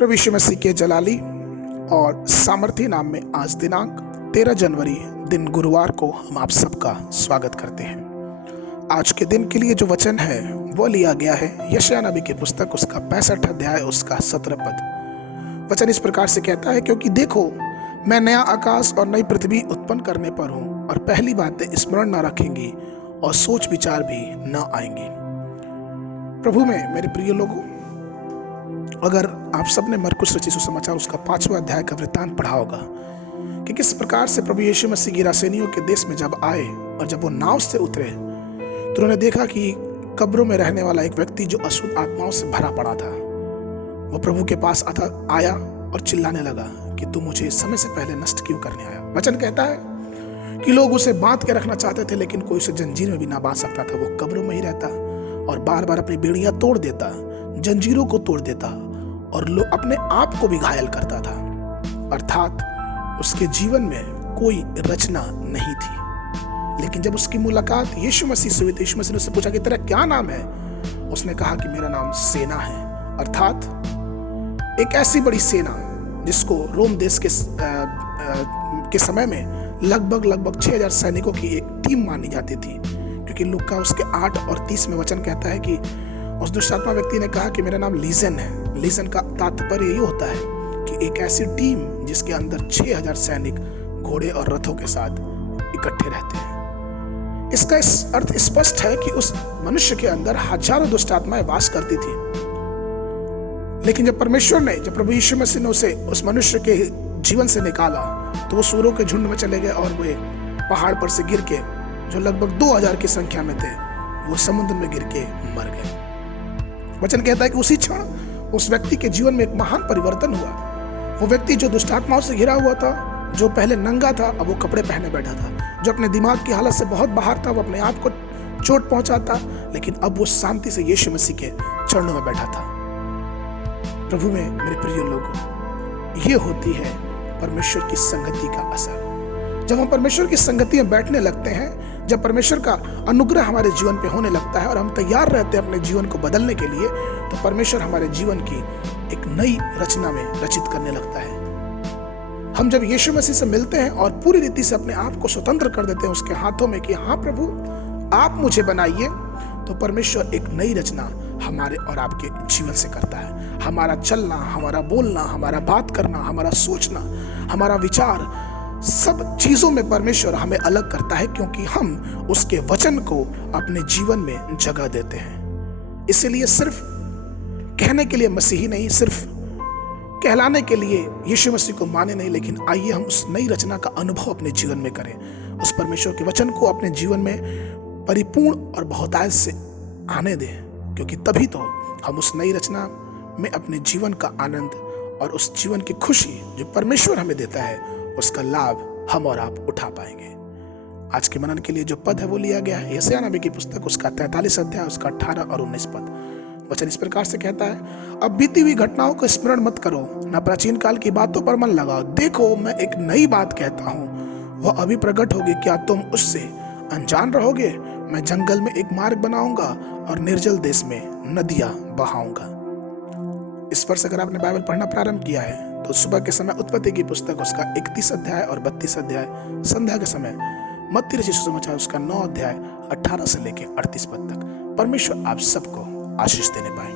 प्रभु यीशु मसीह के जलाली और सामर्थी नाम में आज दिनांक 13 जनवरी दिन गुरुवार को हम आप सबका स्वागत करते हैं। आज के दिन के लिए जो वचन है वो लिया गया है यशायाह नबी की पुस्तक उसका 65 अध्याय उसका 17 पद। वचन इस प्रकार से कहता है, क्योंकि देखो मैं नया आकाश और नई पृथ्वी उत्पन्न करने पर हूँ और पहली बातें स्मरण न रखेंगी और सोच विचार भी न आएंगी। प्रभु में मेरे प्रिय लोगों, अगर आप सबने मरकुस रचित सुसमाचार उसका 5वां अध्याय का वृत्तांत पढ़ा होगा कि किस प्रकार से प्रभु यीशु मसीह गिरासेनियों के देश में जब आए और जब वो नाव से उतरे तो उन्होंने देखा कि कब्रों में रहने वाला एक व्यक्ति जो अशुद्ध आत्माओं से भरा पड़ा था, वो प्रभु के पास आया और चिल्लाने लगा कि तू मुझे समय से पहले नष्ट क्यों करने आया। वचन कहता है कि लोग उसे बांध के रखना चाहते थे, लेकिन कोई उसे जंजीर में भी ना बांध सकता था। वो कब्रों में ही रहता और बार बार अपनी बेड़ियां तोड़ देता, जंजीरों को तोड़ देता और लोग अपने आप को भी घायल करता था। अर्थात उसके जीवन में कोई रचना नहीं थी। लेकिन जब उसकी मुलाकात यीशु मसीह से हुई तो यीशु मसीह ने उससे पूछा कि तेरा क्या नाम है। उसने कहा कि मेरा नाम सेना है। अर्थात एक ऐसी बड़ी सेना जिसको रोम देश के समय में लगभग 6000 सैनिकों की एक टीम मानी जाती थी, क्योंकि लूका उसके 8 और 30 में वचन कहता है कि उस दुष्ट आत्मा व्यक्ति ने कहा कि मेरा नाम लीजन है। लीजन का तात्पर्य यही होता है कि एक ऐसी टीम जिसके अंदर 6000 सैनिक घोड़े और रथों के साथ इकट्ठे रहते हैं। इसका अर्थ स्पष्ट है कि उस मनुष्य के अंदर हजारों दुष्ट आत्माएं वास करती थी। लेकिन जब प्रभु यीशु मसीह ने उसे उस मनुष्य के जीवन से निकाला तो वो सूरों के झुंड में चले गए और वे पहाड़ पर से गिर के, जो लगभग 2000 की संख्या में थे, वो समुद्र में गिर के मर गए। वचन कहता है कि उसी क्षण उस व्यक्ति के जीवन में एक महान परिवर्तन हुआ। वो व्यक्ति जो दुष्टात्माओं से घिरा हुआ था, जो पहले नंगा था, अब वो कपड़े पहने बैठा था। जो अपने दिमाग की हालत से बहुत बाहर था, वो अपने आप को चोट पहुंचाता, लेकिन अब वो शांति से यीशु मसीह के चरणों में बैठा था। प्रभु में मेरे प्रिय लोगों, ये होती है परमेश्वर की संगति का असर। जब हम परमेश्वर की संगति में बैठने लगते हैं, जब परमेश्वर का अनुग्रह हमारे जीवन पे होने लगता है और हम तैयार रहते हैं अपने जीवन को बदलने के लिए, तो परमेश्वर हमारे जीवन की एक नई रचना में रचित करने लगता है। हम जब यीशु मसीह से मिलते हैं और पूरी रीति से अपने आप को स्वतंत्र कर देते हैं उसके हाथों में कि हाँ प्रभु आप मुझे बनाइए, तो परमेश्वर एक नई रचना हमारे और आपके जीवन से करता है। हमारा चलना, हमारा बोलना, हमारा बात करना, हमारा सोचना, हमारा विचार, सब चीजों में परमेश्वर हमें अलग करता है, क्योंकि हम उसके वचन को अपने जीवन में जगह देते हैं। इसलिए सिर्फ कहने के लिए मसीही नहीं, सिर्फ कहलाने के लिए यीशु मसीह को माने नहीं, लेकिन आइए हम उस नई रचना का अनुभव अपने जीवन में करें। उस परमेश्वर के वचन को अपने जीवन में परिपूर्ण और बहुतायत से आने दें, क्योंकि तभी तो हम उस नई रचना में अपने जीवन का आनंद और उस जीवन की खुशी जो परमेश्वर हमें देता है, उसका लाभ हम और आप उठा पाएंगे। आज के मनन के लिए जो पद है वो लिया गया है यशायाह नबी की पुस्तक उसका 43 अध्याय उसका 18 और 19 पद। वचन इस प्रकार से कहता है, अब बीती हुई घटनाओं को स्मरण मत करो, न प्राचीन काल की बातों पर मन लगाओ। देखो मैं एक नई बात कहता हूँ, वह अभी प्रकट होगी, क्या तुम उससे अनजान रहोगे? मैं जंगल में एक मार्ग बनाऊंगा और निर्जल देश में नदियां बहाऊंगा। इस पर से अगर आपने बाइबल पढ़ना प्रारंभ किया है तो सुबह के समय उत्पत्ति की पुस्तक उसका 31 अध्याय और 32 अध्याय, संध्या के समय मत्ती रचित सुसमाचार उसका 9 अध्याय 18 से लेकर 38 पद तक। परमेश्वर आप सबको आशीष देने पाए।